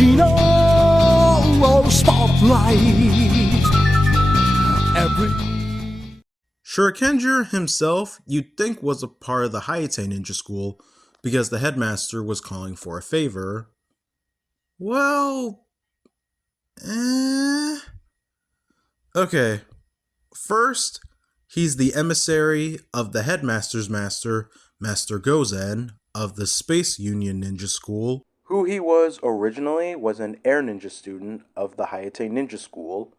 日のスポットライト Hurricanger himself, you'd think, was a part of the Hayate Ninja School because the headmaster was calling for a favor. Well, Okay, first, he's the emissary of the headmaster's master, Master Gozen, of the Space Union Ninja School, who he was originally was an air ninja student of the Hayate Ninja School,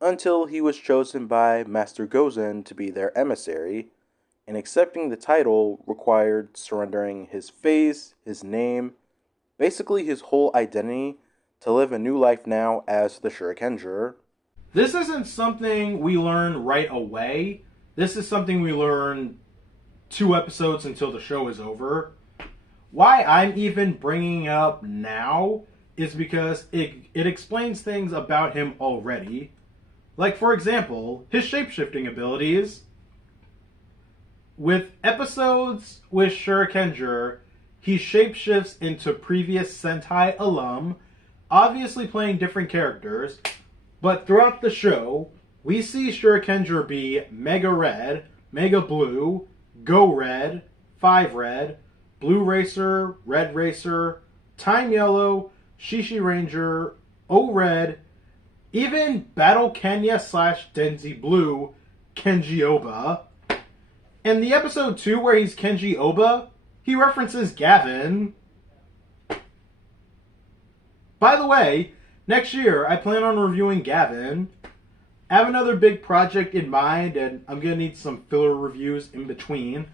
until he was chosen by Master Gozen to be their emissary, and accepting the title required surrendering his face, his name, basically his whole identity, to live a new life now as the Hurricanger. This isn't something we learn right away. This is something we learn 2 episodes until the show is over. Why I'm even bringing it up now is because it explains things about him already. Like, for example, his shape-shifting abilities. With episodes with Hurricanger, he shapeshifts into previous Sentai alum, obviously playing different characters, but throughout the show, we see Hurricanger be Mega Red, Mega Blue, Go Red, 5 Red, Blue Racer, Red Racer, Time Yellow, Shishi Ranger, O Red, even Battle Kenya / Denzi Blue, Kenji Oba. In the episode 2 where he's Kenji Oba, he references Gavin. By the way, next year I plan on reviewing Gavin. I have another big project in mind and I'm going to need some filler reviews in between.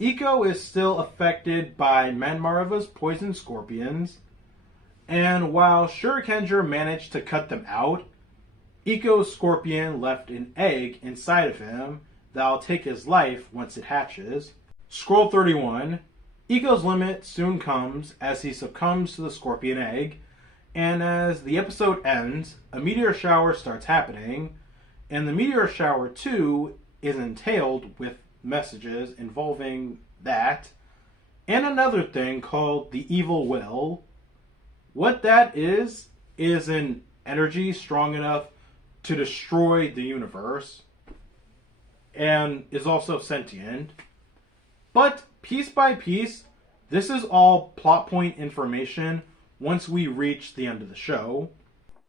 Iko is still affected by Manmareva's poison scorpions, and while Hurricanger managed to cut them out, Iko's scorpion left an egg inside of him that'll take his life once it hatches. Scroll 31. Iko's limit soon comes as he succumbs to the scorpion egg, and as the episode ends, a meteor shower starts happening, and the meteor shower too is entailed with messages involving that, and another thing called the evil will. What that is an energy strong enough to destroy the universe, and is also sentient. But piece by piece, this is all plot point information once we reach the end of the show.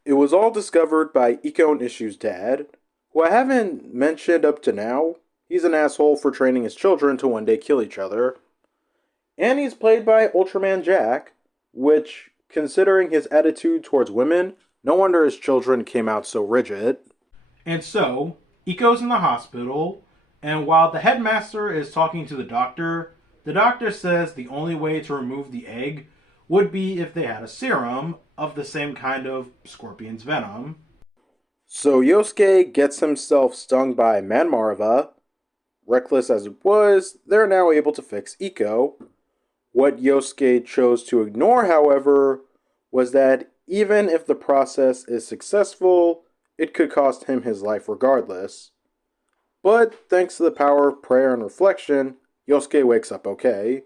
It was all discovered by Iko and Ishu's dad, who I haven't mentioned up to now. He's an asshole for training his children to one day kill each other. And he's played by Ultraman Jack, which, considering his attitude towards women, no wonder his children came out so rigid. And so, Iko's in the hospital, and while the headmaster is talking to the doctor says the only way to remove the egg would be if they had a serum of the same kind of scorpion's venom. So Yosuke gets himself stung by Manmareva. Reckless as it was, they're now able to fix Iko. What Yosuke chose to ignore, however, was that even if the process is successful, it could cost him his life regardless. But thanks to the power of prayer and reflection, Yosuke wakes up okay.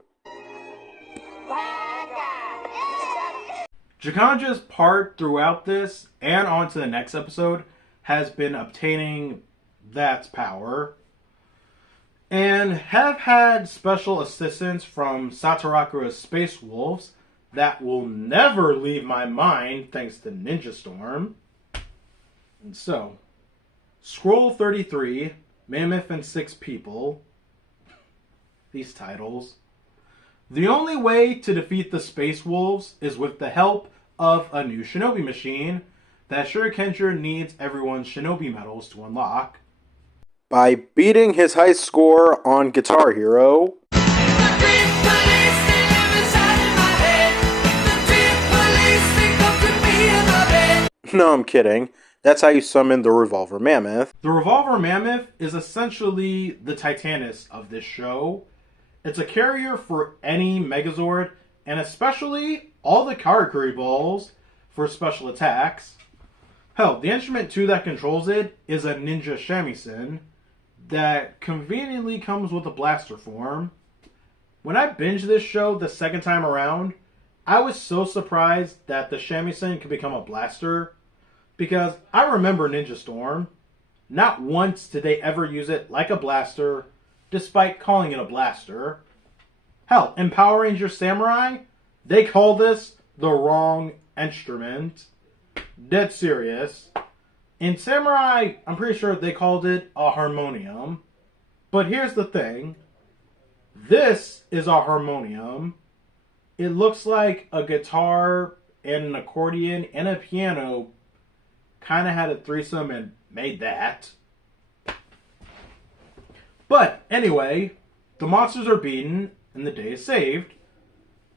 Jikanja's part throughout this, and on to the next episode, has been obtaining that power, and have had special assistance from Satorakura's Space Wolves that will never leave my mind thanks to Ninja Storm. And so, Scroll 33, Mammoth and 6 People. These titles. The only way to defeat the Space Wolves is with the help of a new Shinobi machine that Hurricanger needs everyone's Shinobi medals to unlock. By beating his high score on Guitar Hero. No, I'm kidding. That's how you summon the Revolver Mammoth. The Revolver Mammoth is essentially the Titanus of this show. It's a carrier for any Megazord, and especially all the Karakuri balls for special attacks. Hell, the instrument too that controls it is a ninja shamisen that conveniently comes with a blaster form. When I binged this show the second time around, I was so surprised that the shamisen could become a blaster, because I remember Ninja Storm. Not once did they ever use it like a blaster, despite calling it a blaster. Hell, in Power Ranger Samurai, they call this the wrong instrument. Dead serious. In Samurai, I'm pretty sure they called it a harmonium. But here's the thing. This is a harmonium. It looks like a guitar and an accordion and a piano kind of had a threesome and made that. But anyway, the monsters are beaten and the day is saved.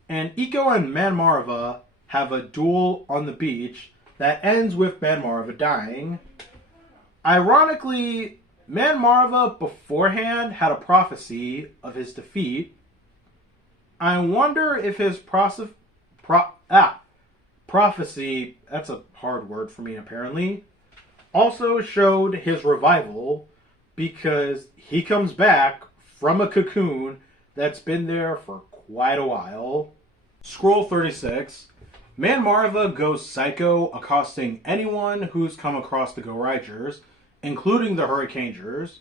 And Iko and Manmarva have a duel on the beach that ends with Manmarva dying. Ironically, Manmarva beforehand had a prophecy of his defeat. I wonder if his prophecy, that's a hard word for me apparently, also showed his revival, because he comes back from a cocoon that's been there for quite a while. Scroll 36. Manmarva goes psycho, accosting anyone who's come across the KamenRiders, including the Hurricangers.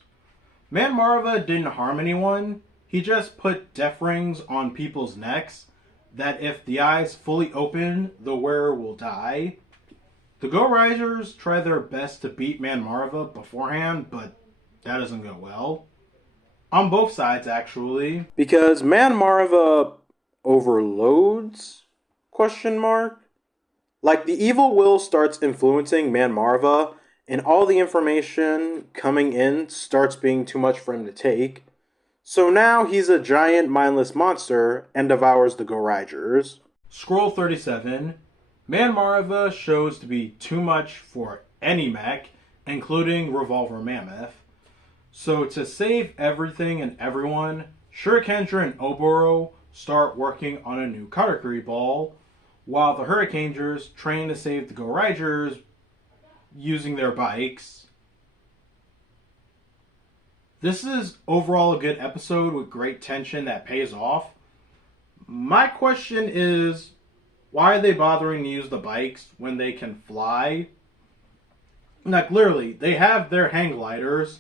Manmarva didn't harm anyone. He just put death rings on people's necks that if the eyes fully open, the wearer will die. The KamenRiders try their best to beat Manmarva beforehand, but that doesn't go well. On both sides, actually. Because Manmarva overloads? Question mark? Like, the evil will starts influencing Manmarva, and all the information coming in starts being too much for him to take. So now he's a giant mindless monster and devours the KamenRiders. Scroll 37. Manmarva shows to be too much for any mech, including Revolver Mammoth. So to save everything and everyone, Hurricanger and Oboro start working on a new Karakuri ball, while the Hurricangers train to save the KamenRiders using their bikes. This is overall a good episode with great tension that pays off. My question is, why are they bothering to use the bikes when they can fly? Now, clearly, they have their hang gliders.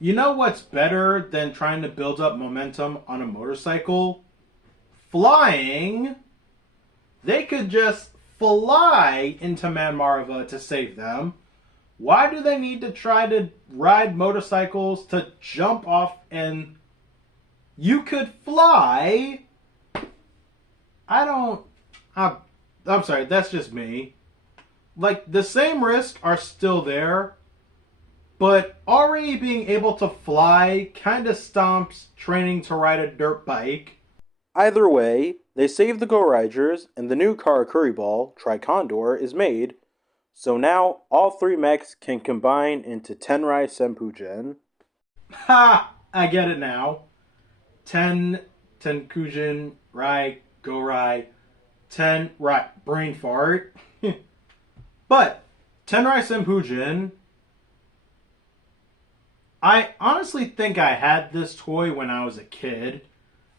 You know what's better than trying to build up momentum on a motorcycle? Flying. They could just fly into Manmarva to save them. Why do they need to try to ride motorcycles to jump off and you could fly? I'm sorry, that's just me. Like, the same risks are still there, but already being able to fly kind of stomps training to ride a dirt bike. Either way, they save the KamenRiders, and the new Karakuri ball, Tricondor, is made. So now all three mechs can combine into Tenrai Senpujin. Ha! I get it now. Tenkujin, Rai, Go-Rai, brain fart. But Tenrai Senpujin, I honestly think I had this toy when I was a kid.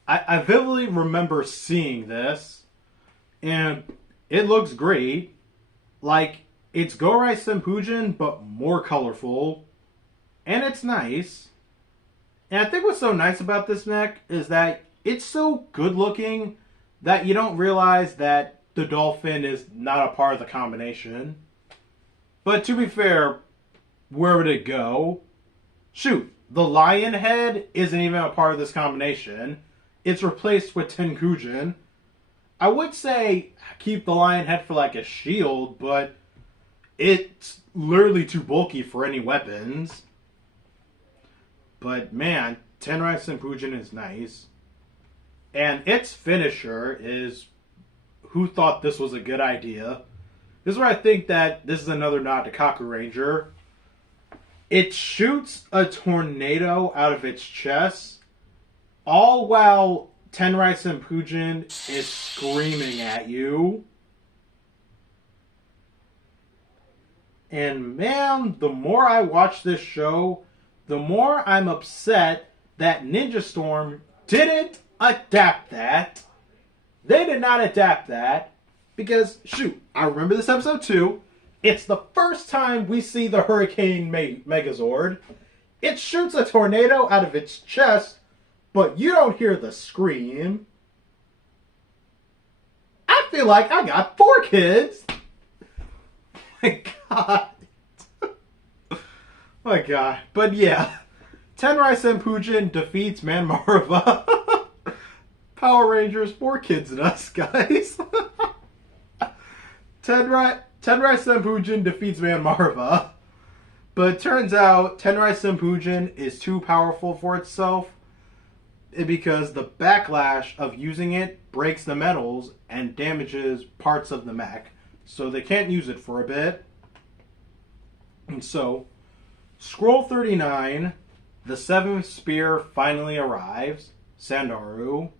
I vividly remember seeing this, and it looks great. Like, it's Go-Rai Senpujin, but more colorful, and it's nice. And I think what's so nice about this mech is that it's so good looking that you don't realize that the dolphin is not a part of the combination. But to be fair, where would it go? Shoot, the lion head isn't even a part of this combination. It's replaced with Tenkujin. I would say keep the lion head for like a shield, but it's literally too bulky for any weapons. But man, Tenrai Senpujin is nice. And its finisher is, who thought this was a good idea? This is where I think that this is another nod to KamenRider. It shoots a tornado out of its chest, all while Tenrai Senpujin is screaming at you. And man, the more I watch this show, the more I'm upset that Ninja Storm didn't adapt that. They did not adapt that because, shoot, I remember this episode too. It's the first time we see the Hurricane Megazord. It shoots a tornado out of its chest, but you don't hear the scream. I feel like I got 4 kids. My God. My God. But yeah, Tenrai Senpujin defeats Manmarva. Power Rangers, 4 kids in us, guys. Tenrai Senpujin defeats Manmarva. But it turns out Tenrai Senpujin is too powerful for itself because the backlash of using it breaks the metals and damages parts of the mech. So they can't use it for a bit. And so, Scroll 39, the 7th spear finally arrives. Sandaru.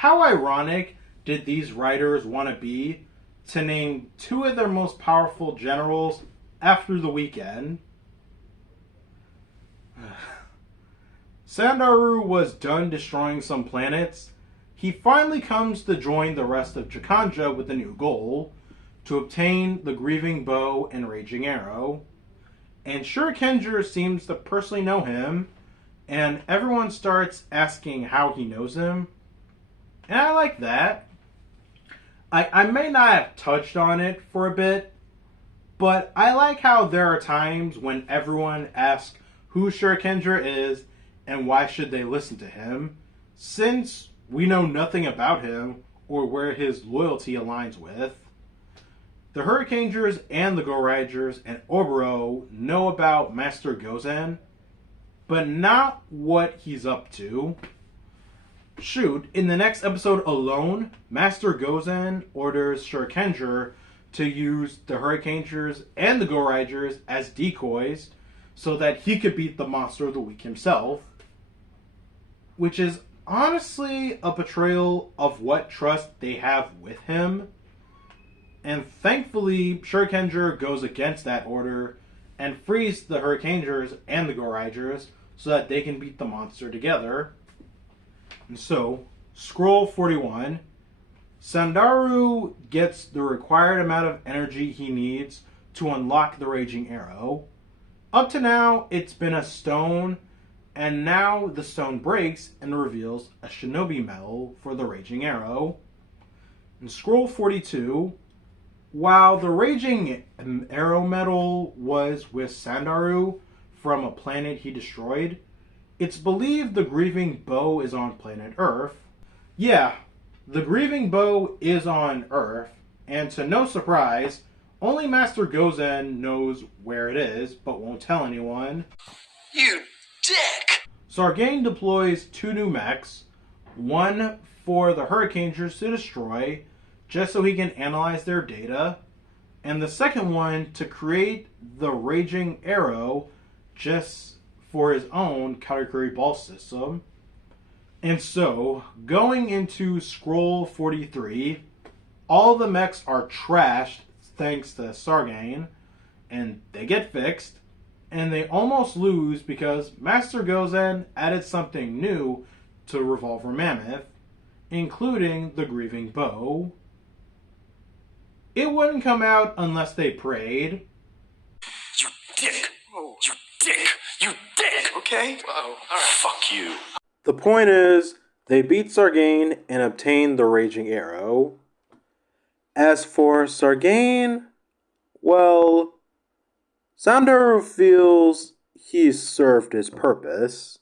How ironic did these writers want to be to name 2 of their most powerful generals after the weekend? Sandaru was done destroying some planets. He finally comes to join the rest of Jakanja with a new goal, to obtain the Grieving Bow and Raging Arrow. And Hurricanger seems to personally know him, and everyone starts asking how he knows him. And I like that. I may not have touched on it for a bit, but I like how there are times when everyone asks who Hurricanger is and why should they listen to him, since we know nothing about him or where his loyalty aligns with. The Hurricangers and the GoRiders and Oboro know about Master Gozen, but not what he's up to. Shoot, in the next episode alone, Master Gozen orders Hurricanger to use the Hurricangers and the GoRiders as decoys so that he could beat the Monster of the Week himself, which is honestly a betrayal of what trust they have with him. And thankfully, Hurricanger goes against that order and frees the Hurricangers and the GoRiders so that they can beat the monster together. And so, Scroll 41, Sandaru gets the required amount of energy he needs to unlock the Raging Arrow. Up to now, it's been a stone, and now the stone breaks and reveals a Shinobi medal for the Raging Arrow. In Scroll 42, while the Raging Arrow medal was with Sandaru from a planet he destroyed, it's believed the Grieving Bow is on planet Earth. Yeah, the Grieving Bow is on Earth, and to no surprise, only Master Gozen knows where it is, but won't tell anyone. You dick! Sargain deploys 2 new mechs, one for the Hurricangers to destroy, just so he can analyze their data, and the second one to create the Raging Arrow just for his own Karakuri Ball system. And so, going into Scroll 43, all the mechs are trashed thanks to Sargain, and they get fixed, and they almost lose because Master Gozen added something new to Revolver Mammoth, including the Grieving Bow. It wouldn't come out unless they prayed. You dick! Oh. You dick! You dick! Okay? Whoa, alright. Fuck you. The point is, they beat Sargain and obtain the Raging Arrow. As for Sargain, well, Sandaru feels he's served his purpose.